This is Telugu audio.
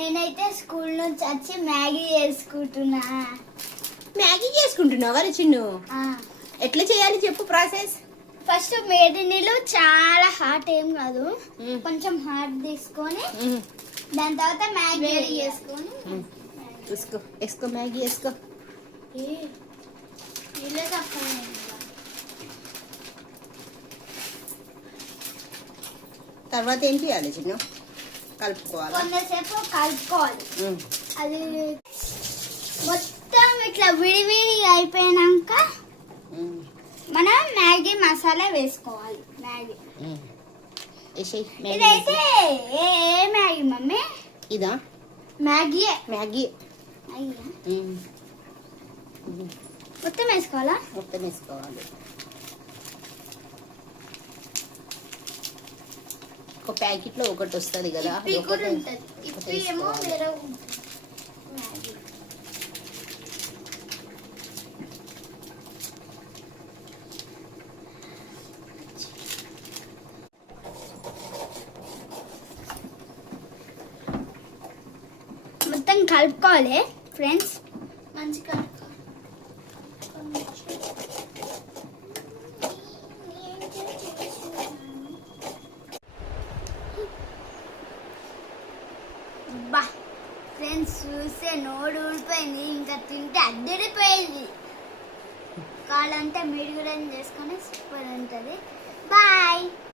నేనైతే స్కూల్ నుంచి వచ్చి మ్యాగీ చేసుకుంటున్నా. మ్యాగీ చేసుకుంటున్నావా చిన్ను? ఆ, ఎట్లా చేయాలి చెప్పు ప్రాసెస్. ఫస్ట్ వేడి నీళ్ళు చాలా హాట్ ఏం కాదు, కొంచెం హాట్ తీసుకొని దాని తర్వాత మ్యాగీ వేడి చేసుకొని వేసుకో వేసుకో మ్యాగీ వేసుకో. నీళ్ళే తప్ప తర్వాత ఏం చేయాలి చిన్ను? కలుపుకోవాలి. కొంతసేపు కలుపుకోవాలి. అది మొత్తం ఇట్లా విడివిడి అయిపోయినాక మనం మ్యాగీ మసాలా వేసుకోవాలి. మ్యాగీ ఇదైతే ఏ మ్యాగీ మమ్మీ? ఇదా మ్యాగీ. మ్యాగీ మొత్తం వేసుకోవాలా? మొత్తం వేసుకోవాలి. ఒక ప్యాకెట్ లో ఒకటి వస్తుంది కదా, ఏమో వేరే ఉంటుంది. మొత్తం కలుపుకోవాలి ఫ్రెండ్స్, మంచిగా బా ఫ్రెండ్స్ చూస్తే నోడు ఊడిపోయింది, ఇంకా తింటే అద్దడిపోయింది. కాళ్ళంతా మిడిగురం చేసుకొని సూపర్ ఉంటుంది. బాయ్.